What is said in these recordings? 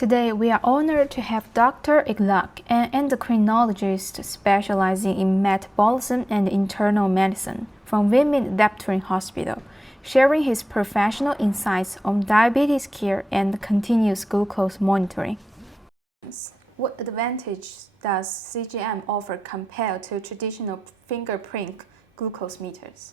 Today, we are honored to have Dr. Egkaluck, an endocrinologist specializing in metabolism and internal medicine from Women Veteran Hospital, sharing his professional insights on diabetes care and continuous glucose monitoring. What advantage does CGM offer compared to traditional fingerprint glucose meters?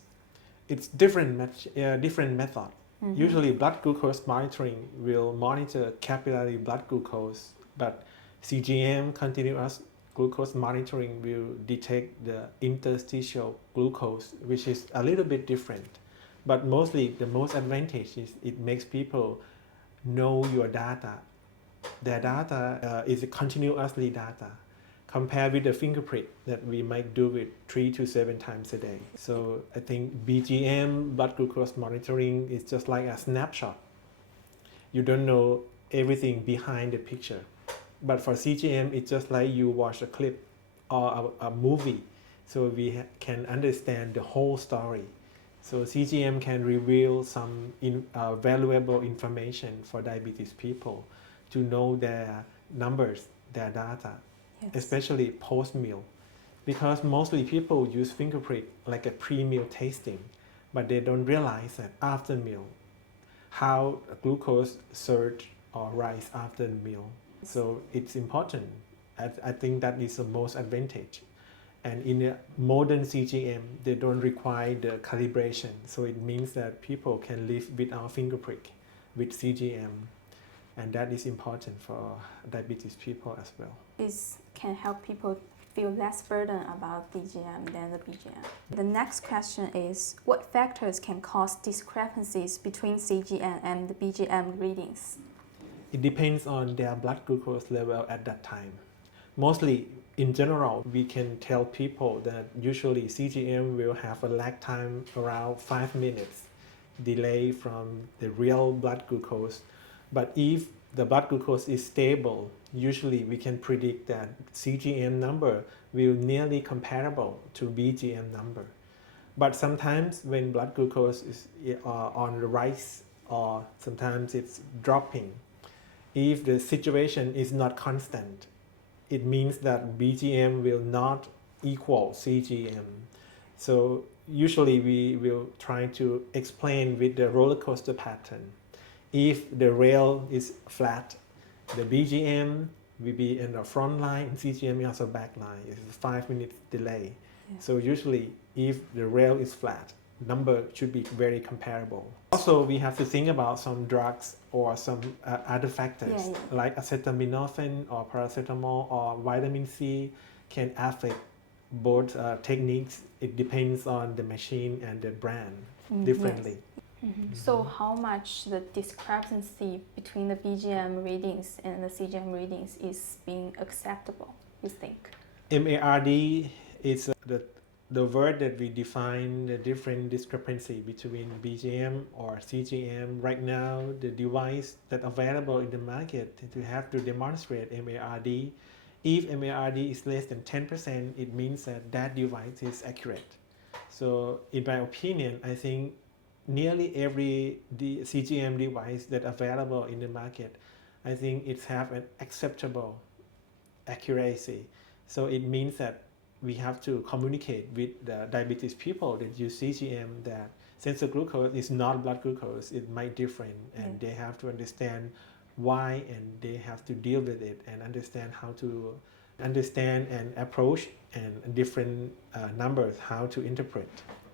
It's different method. Usually blood glucose monitoring will monitor capillary blood glucose, but CGM, continuous glucose monitoring, will detect the interstitial glucose, which is a little bit different. But mostly the most advantage is it makes people know your data. Their data is continuously data compared with the fingerprint that we might do it 3 to 7 times a day. So I think BGM, blood glucose monitoring, is just like a snapshot. You don't know everything behind the picture. But for CGM, it's just like you watch a clip or a movie. So we can understand the whole story. So CGM can reveal some valuable information for diabetes people to know their numbers, their data. Yes. Especially post-meal, because mostly people use fingerprint like a pre-meal tasting, but they don't realize that after meal, how glucose surge or rise after the meal. So it's important. I think that is the most advantage. And in a modern CGM, they don't require the calibration. So it means that people can live without fingerprick with CGM. And that is important for diabetes people as well. This can help people feel less burden about BGM than the BGM. The next question is, what factors can cause discrepancies between CGM and the BGM readings? It depends on their blood glucose level at that time. Mostly, in general, we can tell people that usually CGM will have a lag time around 5 minutes delay from the real blood glucose. But if the blood glucose is stable, usually we can predict that CGM number will nearly comparable to BGM number. But sometimes when blood glucose is on the rise, or sometimes it's dropping, if the situation is not constant, it means that BGM will not equal CGM. So usually we will try to explain with the roller coaster pattern. If the rail is flat, the BGM will be in the front line, and CGM is also back line. It's a 5 minute delay. Yeah. So usually, if the rail is flat, number should be very comparable. Also, we have to think about some drugs or some other factors like acetaminophen or paracetamol or vitamin C can affect both techniques. It depends on the machine and the brand differently. Yes. So how much the discrepancy between the BGM readings and the CGM readings is being acceptable, you think? MARD is the word that we define the different discrepancy between BGM or CGM. Right now, the device that's available in the market to have to demonstrate MARD. If MARD is less than 10%, it means that that device is accurate. So in my opinion, I think nearly every CGM device that's available in the market, I think it have an acceptable accuracy. So it means that we have to communicate with the diabetes people that use CGM that sensor glucose is not blood glucose, it might different, and they have to understand why, and they have to deal with it and understand how to understand and approach and different numbers, how to interpret.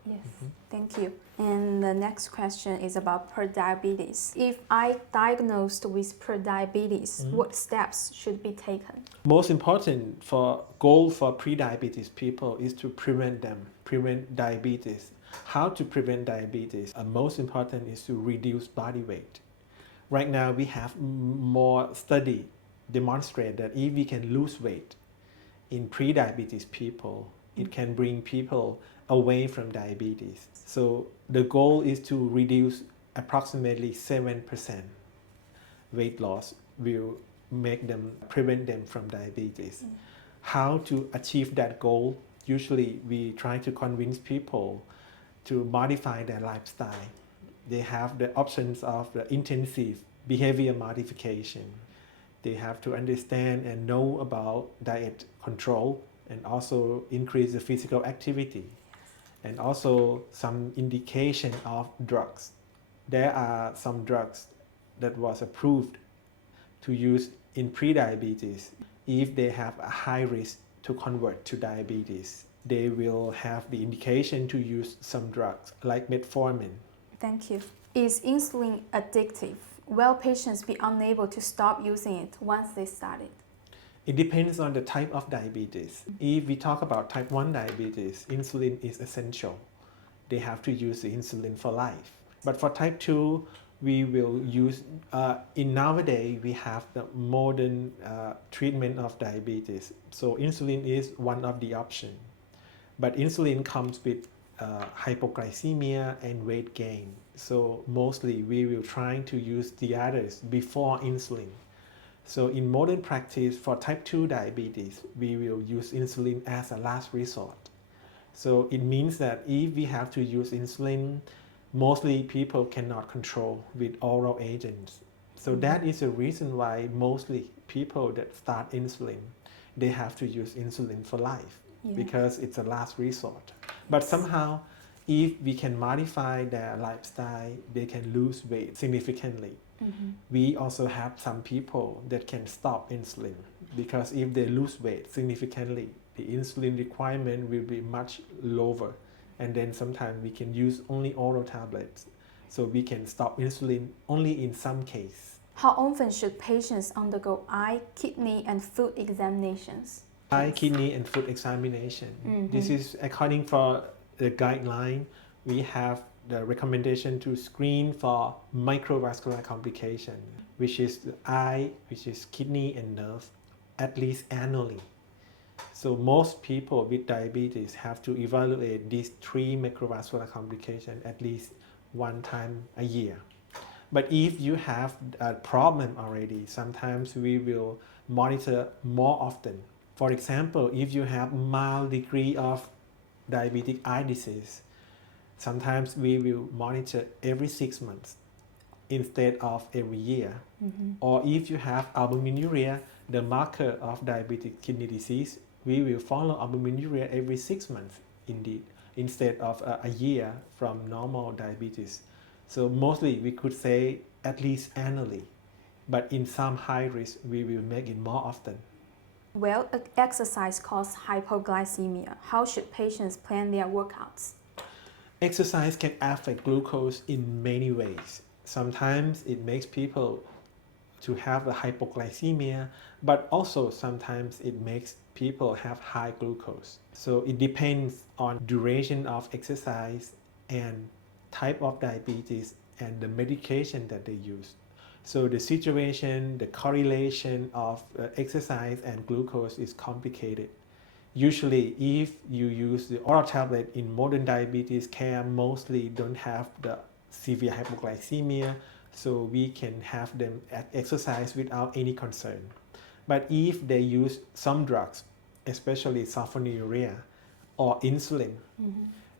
Yes, thank you. And the next question is about prediabetes. If I diagnosed with prediabetes, what steps should be taken? Most important goal for prediabetes people is to prevent diabetes. How to prevent diabetes? Most important is to reduce body weight. Right now we have more study demonstrate that if we can lose weight in prediabetes people, it can bring people away from diabetes. So the goal is to reduce approximately 7%. Weight loss will prevent them from diabetes. How to achieve that goal? Usually we try to convince people to modify their lifestyle. They have the options of the intensive behavior modification. They have to understand and know about diet control and also increase the physical activity and also some indication of drugs. There are some drugs that was approved to use in prediabetes. If they have a high risk to convert to diabetes, they will have the indication to use some drugs like metformin. Thank you. Is insulin addictive? Will patients be unable to stop using it once they start it? It depends on the type of diabetes. If we talk about type 1 diabetes, insulin is essential. They have to use the insulin for life. But for type 2, we will use, in nowadays, we have the modern treatment of diabetes. So insulin is one of the options. But insulin comes with hypoglycemia and weight gain. So mostly we will try to use the others before insulin. So in modern practice for type 2 diabetes, we will use insulin as a last resort. So it means that if we have to use insulin, mostly people cannot control with oral agents. So that is the reason why mostly people that start insulin, they have to use insulin for life because it's a last resort. But somehow, if we can modify their lifestyle, they can lose weight significantly. We also have some people that can stop insulin because if they lose weight significantly, the insulin requirement will be much lower. And then sometimes we can use only oral tablets. So we can stop insulin only in some cases. How often should patients undergo eye, kidney, and food examinations? Eye, kidney, and food examination. This is according for the guideline. We have the recommendation to screen for microvascular complication, which is the eye, which is kidney and nerve, at least annually. So most people with diabetes have to evaluate these 3 microvascular complications at least one time a year. But if you have a problem already, sometimes we will monitor more often. For example, if you have mild degree of diabetic eye disease, sometimes we will monitor every 6 months instead of every year. Or if you have albuminuria, the marker of diabetic kidney disease, we will follow albuminuria every 6 months indeed, instead of a year from normal diabetes. So mostly we could say at least annually, but in some high risk, we will make it more often. Well, exercise causes hypoglycemia. How should patients plan their workouts? Exercise can affect glucose in many ways. Sometimes it makes people to have a hypoglycemia, but also sometimes it makes people have high glucose. So it depends on duration of exercise and type of diabetes and the medication that they use. So the situation, the correlation of exercise and glucose is complicated. Usually, if you use the oral tablet in modern diabetes care, mostly don't have the severe hypoglycemia, so we can have them exercise without any concern. But if they use some drugs, especially sulfonylurea or insulin,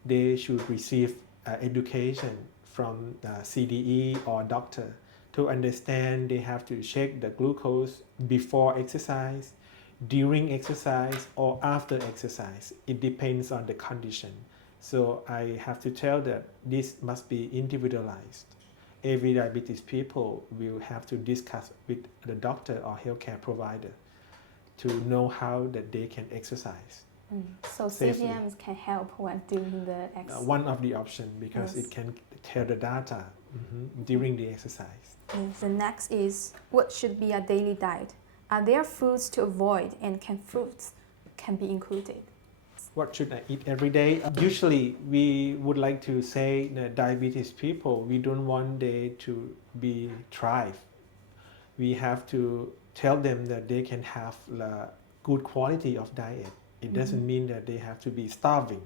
they should receive education from CDE or doctor to understand. They have to check the glucose before exercise, during exercise, or after exercise. It depends on the condition. So I have to tell that this must be individualized. Every diabetes people will have to discuss with the doctor or healthcare provider to know how that they can exercise. So safely. CGMs can help when doing the exercise. One of the options because it can tell the data during the exercise. The next is, what should be a daily diet? Are there foods to avoid, and can fruits be included? What should I eat every day? Usually we would like to say that diabetes people, we don't want they to be thrive. We have to tell them that they can have a good quality of diet. It doesn't mean that they have to be starving.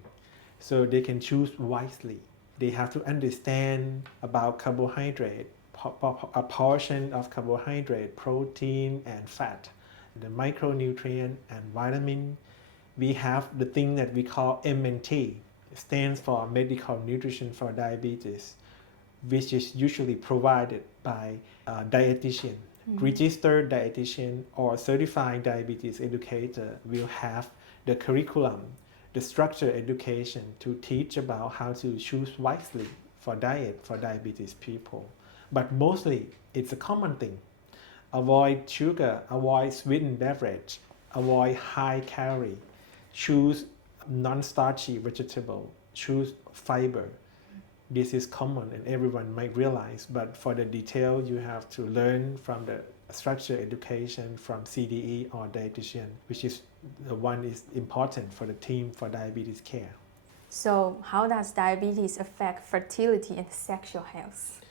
So they can choose wisely. They have to understand about carbohydrate, a portion of carbohydrate, protein and fat, the micronutrient and vitamin. We have the thing that we call MNT, stands for Medical Nutrition for Diabetes, which is usually provided by a dietitian Registered dietitian or certified diabetes educator will have the curriculum, the structured education to teach about how to choose wisely for diet for diabetes people. But mostly it's a common thing. Avoid sugar, avoid sweetened beverage, avoid high calorie, choose non-starchy vegetable, choose fiber. This is common and everyone might realize, but for the detail you have to learn from the structured education from CDE or dietitian, which is the one is important for the team for diabetes care. So, how does diabetes affect fertility and sexual health?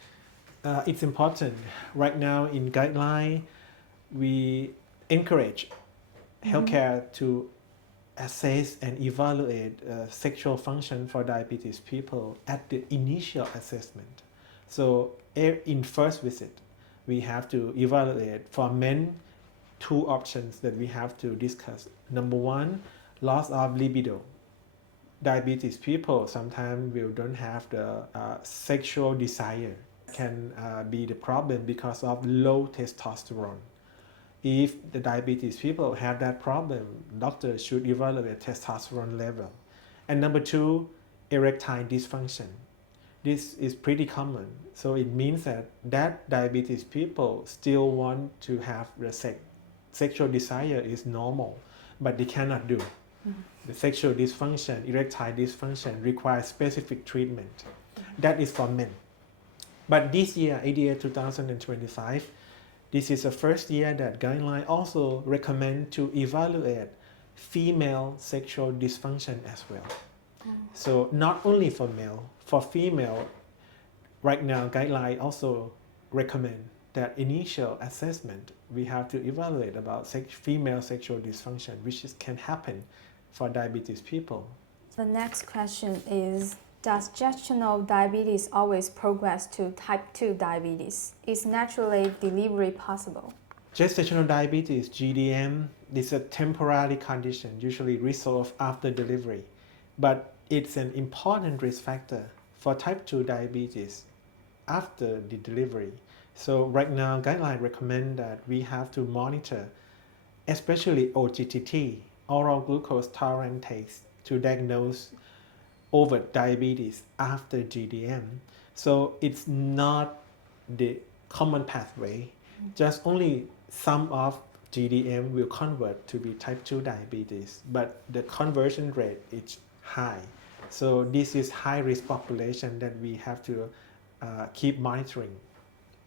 It's important. Right now in guideline, we encourage healthcare to assess and evaluate sexual function for diabetes people at the initial assessment. So in first visit, we have to evaluate for men 2 options that we have to discuss. Number 1, loss of libido. Diabetes people sometimes will don't have the sexual desire. Can be the problem because of low testosterone. If the diabetes people have that problem, doctor should evaluate testosterone level. And number 2, erectile dysfunction. This is pretty common. So it means that diabetes people still want to have the sexual desire is normal, but they cannot do. The sexual dysfunction, erectile dysfunction requires specific treatment. That is for men. But this year, ADA 2025, this is the first year that guideline also recommend to evaluate female sexual dysfunction as well. So not only for male, for female, right now guideline also recommend that initial assessment we have to evaluate about female sexual dysfunction, which can happen for diabetes people. The next question is, does gestational diabetes always progress to type 2 diabetes? Is naturally delivery possible? Gestational diabetes, GDM, is a temporary condition usually resolved after delivery, but it's an important risk factor for type 2 diabetes after the delivery. So right now, guidelines recommend that we have to monitor, especially OGTT, oral glucose tolerance test, to diagnose over diabetes after GDM. So it's not the common pathway, just only some of GDM will convert to be type 2 diabetes, but the conversion rate is high. So this is high risk population that we have to keep monitoring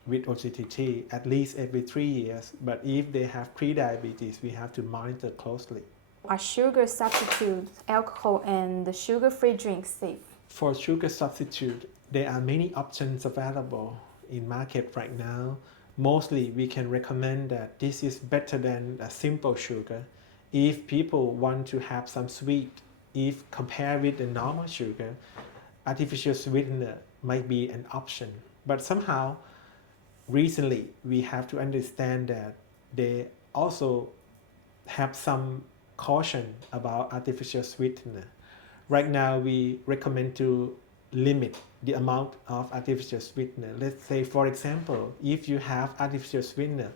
with OGTT at least every 3 years, but if they have pre-diabetes, we have to monitor closely. Are sugar substitutes, alcohol, and the sugar-free drinks safe? For sugar substitute, there are many options available in market right now. Mostly we can recommend that this is better than a simple sugar. If people want to have some sweet, if compared with the normal sugar, artificial sweetener might be an option. But somehow, recently, we have to understand that they also have some caution about artificial sweetener. Right now, we recommend to limit the amount of artificial sweetener. Let's say, for example, if you have artificial sweetener,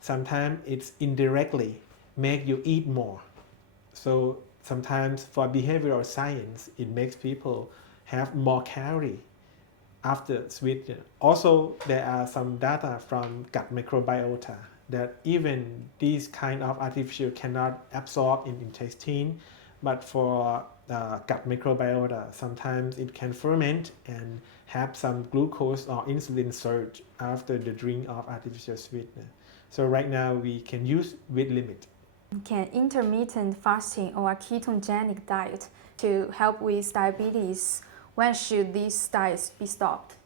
sometimes it's indirectly make you eat more. So sometimes for behavioral science, it makes people have more calorie after sweetener. Also, there are some data from gut microbiota that even these kind of artificial cannot absorb in intestine, but for gut microbiota, sometimes it can ferment and have some glucose or insulin surge after the drink of artificial sweetener. So right now we can use with limit. Can intermittent fasting or a ketogenic diet to help with diabetes? When should these diets be stopped?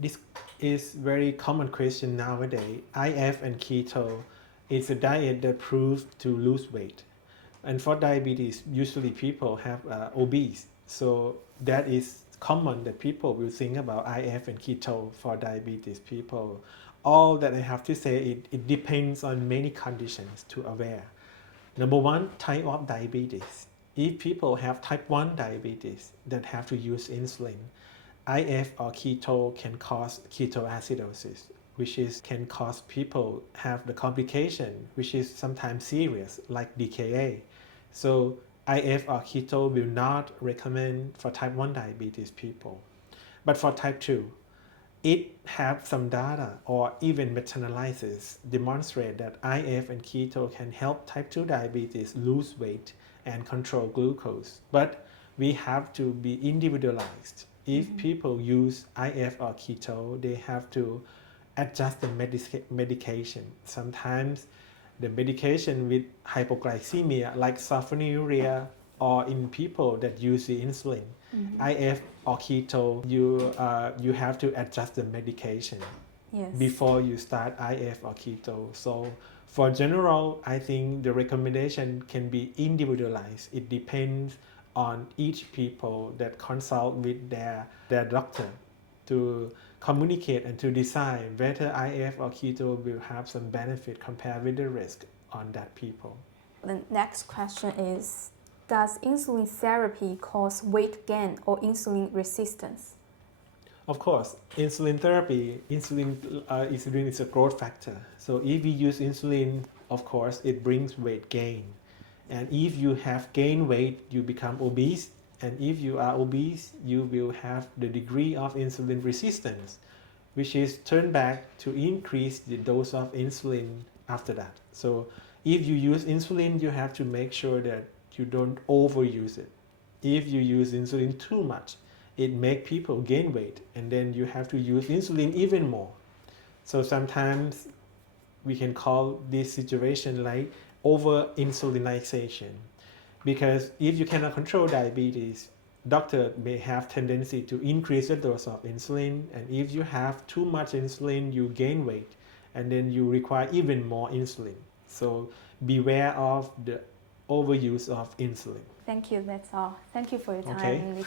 This is very common question nowadays. IF and keto is a diet that proves to lose weight. And for diabetes, usually people have obese. So that is common that people will think about IF and keto for diabetes people. All that I have to say, it depends on many conditions to aware. Number 1, type of diabetes. If people have type 1 diabetes that have to use insulin, IF or keto can cause ketoacidosis. which is can cause people have the complication, which is sometimes serious, like DKA. So IF or keto will not recommend for type 1 diabetes people. But for type 2, it have some data or even meta-analysis demonstrate that IF and keto can help type 2 diabetes lose weight and control glucose. But we have to be individualized. If people use IF or keto, they have to adjust the medication. Sometimes the medication with hypoglycemia like sulfonylurea or in people that use the insulin, IF or keto, you have to adjust the medication before you start IF or keto. So for general, I think the recommendation can be individualized. It depends on each people that consult with their doctor to communicate and to decide whether IF or keto will have some benefit compared with the risk on that people. The next question is, does insulin therapy cause weight gain or insulin resistance? Of course, insulin therapy, insulin is a growth factor. So if we use insulin, of course, it brings weight gain. And if you have gained weight, you become obese. And if you are obese, you will have the degree of insulin resistance, which is turned back to increase the dose of insulin after that. So if you use insulin, you have to make sure that you don't overuse it. If you use insulin too much, it makes people gain weight, and then you have to use insulin even more. So sometimes we can call this situation like over-insulinization. Because if you cannot control diabetes, doctor may have tendency to increase the dose of insulin, and if you have too much insulin, you gain weight, and then you require even more insulin. So beware of the overuse of insulin. Thank you, that's all. Thank you for your time. Okay. In this